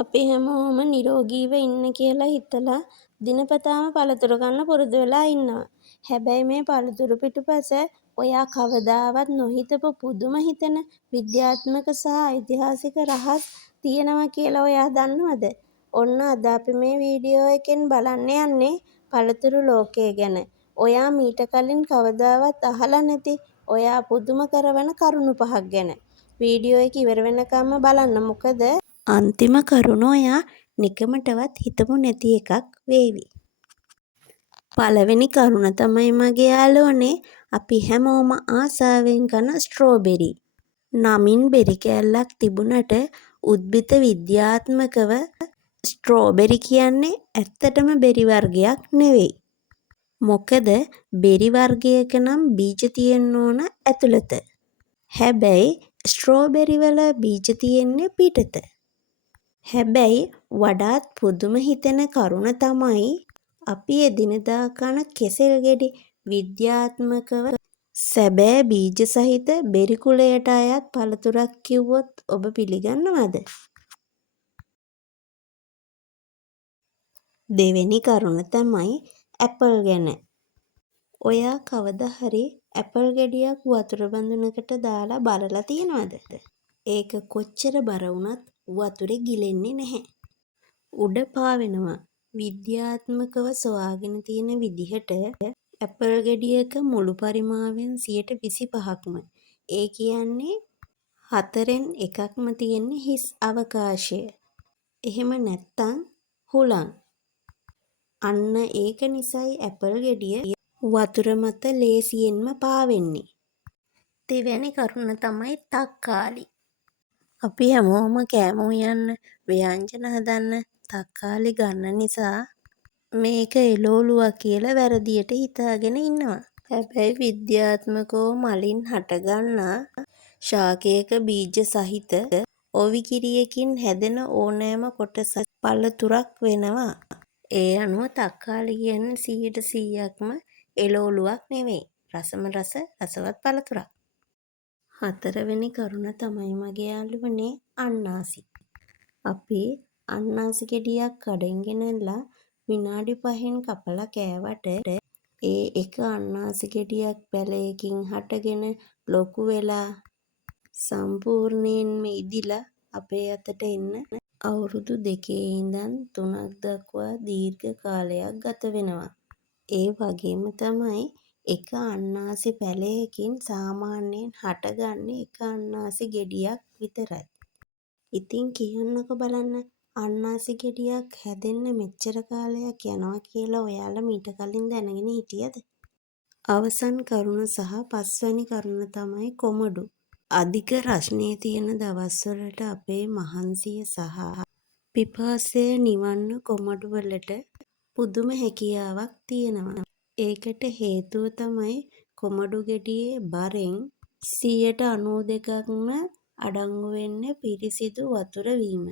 අපි හැමෝම නිරෝගීව ඉන්න කියලා හිතලා දිනපතාම පළතුරු කන්න පුරුදු වෙලා ඉන්නවා. හැබැයි මේ පළතුරු පිටුපස ඔයා කවදාවත් නොහිතපු පුදුම හිතෙන විද්‍යාත්මක සහ ඓතිහාසික රහස් තියෙනවා කියලා ඔයා දන්නවද? ඔන්න අද අපි මේ වීඩියෝ එකෙන් බලන්න යන්නේ පළතුරු ලෝකය ගැන. ඔයා මීට කලින් කවදාවත් අහලා නැති ඔයා පුදුම කරවන කරුණු 5ක් ගැන. වීඩියෝ එක ඉවර වෙනකම්ම බලන්න. මොකද අන්තිම කරුණ ඔයා නිකමටවත් හිතපු නැති එකක් වේවි. පළවෙනි කරුණ තමයි මගේ යාළුවනේ අපි හැමෝම ආසාවෙන් කන ස්ට්‍රෝබෙරි. නමින් බෙරි කෑල්ලක් තිබුණට උද්භිද විද්‍යාත්මකව ස්ට්‍රෝබෙරි කියන්නේ ඇත්තටම බෙරි වර්ගයක් නෙවෙයි. මොකද බෙරි වර්ගයක නම් බීජ තියෙන්න ඕන ඇතුළත. හැබැයි ස්ට්‍රෝබෙරි වල බීජ තියෙන්නේ පිටත. හැබැයි වඩාත් පුදුම හිතෙන කරුණ තමයි අපි එදිනෙදා කන කෙසෙල් ගෙඩි විද්‍යාත්මකව සැබෑ බීජ සහිත බෙරි කුලයට අයත් පළතුරක් කිව්වොත් ඔබ පිළිගන්නවද? දෙවෙනි කරුණ තමයි ඇපල් ගැන. ඔයා කවදා හරි ඇපල් ගෙඩියක් වතුර බඳුනකට දාලා බලලා තියෙනවද? ඒක කොච්චර බර වුණත් වතුරේ ගිලෙන්නේ නැහැ. උඩ පාවෙනවා. විද්‍යාත්මකව සොයාගෙන තියෙන විදිහට ඇපල් ගෙඩියක මුළු පරිමාවෙන් 25%ක්ම. ඒ කියන්නේ 4න් එකක්ම තියෙන්නේ හිස් අවකාශය. එහෙම නැත්තම් හුලං. අන්න ඒක නිසයි ඇපල් ගෙඩිය වතුර මත ලේසියෙන්ම පාවෙන්නේ. දෙවැනි කරුණ තමයි තක්කාලි. අපි හැමෝම කෑම උයන්න ව්‍යංජන හදන්න තක්කාලි ගන්න නිසා මේක එළවලුවක් කියලා වැරදියට හිතාගෙන ඉන්නවා. හැබැයි විද්‍යාත්මකව මලින් හටගන්නා ශාකයක බීජ සහිත ඔවිකිරියකින් හැදෙන ඕනෑම කොටසක් පළතුරක් වෙනවා. ඒ අනුව තක්කාලි කියන්නේ 100%ක්ම එළවලුවක් නෙවෙයි. රසම රසවත් පළතුරක්. හතරවෙනි කරුණ තමයි මගේ යාළුවනේ අන්නාසි. අපි අන්නාසි ගෙඩියක් කඩෙන් ගෙනල්ලා විනාඩි 5න් කපලා කෑවට ඒ එක අන්නාසි ගෙඩියක් පැලයකින් හටගෙන ලොකු වෙලා සම්පූර්ණයෙන්ම ඉදිලා අපේ අතට එන්න අවුරුදු 2 ඉඳන් 3ක් දක්වා දීර්ඝ කාලයක් ගත වෙනවා. ඒ වගේම තමයි එක අන්නාසි පැලයකින් සාමාන්‍යයෙන් හටගන්නේ එක අන්නාසි ගෙඩියක් විතරයි. ඉතින් කියන්නකෝ බලන්න අන්නාසි ගෙඩියක් හැදෙන්න මෙච්චර කාලයක් යනවා කියලා ඔයාලා මීට කලින් දැනගෙන හිටියද? අවසන් කරුණ සහ 5වැනි කරුණ තමයි කොමඩු. අධික රස්නේ තියෙන දවස්වලට අපේ මහන්සිය සහ පිපාසය නිවන්න කොමඩු වලට පුදුම හැකියාවක් තියෙනවා. ඒකට හේතුව තමයි කොමඩු ගෙඩියේ බරෙන් 92%ක්ම අඩංගු වෙන්නේ පිරිසිදු වතුර වීම.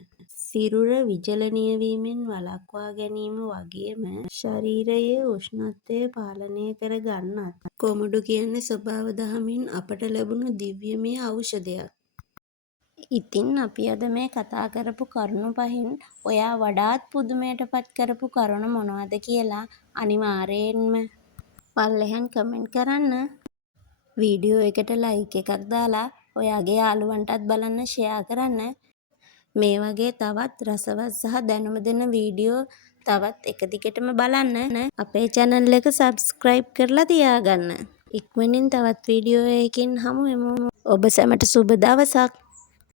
සිරුර විජලනීය වීමෙන් වළක්වා ගැනීම වගේම ශරීරයේ උෂ්ණත්වය පාලනය කර ගන්නත් කොමඩු කියන්නේ ස්වභාව දහමින් අපට ලැබුණු දිව්‍යමය ඖෂධයක්. ඉතින් අපි අද මේ කතා කරපු කරුණු 5න් ඔයා වඩාත් පුදුමයට පත් කරපු කරුණ මොනවද කියලා අනිවාර්යෙන්ම පල්ලෙහාන් කමෙන්ට් කරන්න. වීඩියෝ එකට ලයික් එකක් දාලා ඔයාගේ යාළුවන්ටත් බලන්න ෂෙයා කරන්න. මේ වගේ තවත් රසවත් සහ දැනුම දෙන වීඩියෝ තවත් එක දිගටම බලන්න. අපේ channel එක subscribe කරලා තියාගන්න. ඉක්මනින් තවත් වීඩියෝ එකකින් හමු වෙමු. ඔබ සැමට සුබ දවසක්.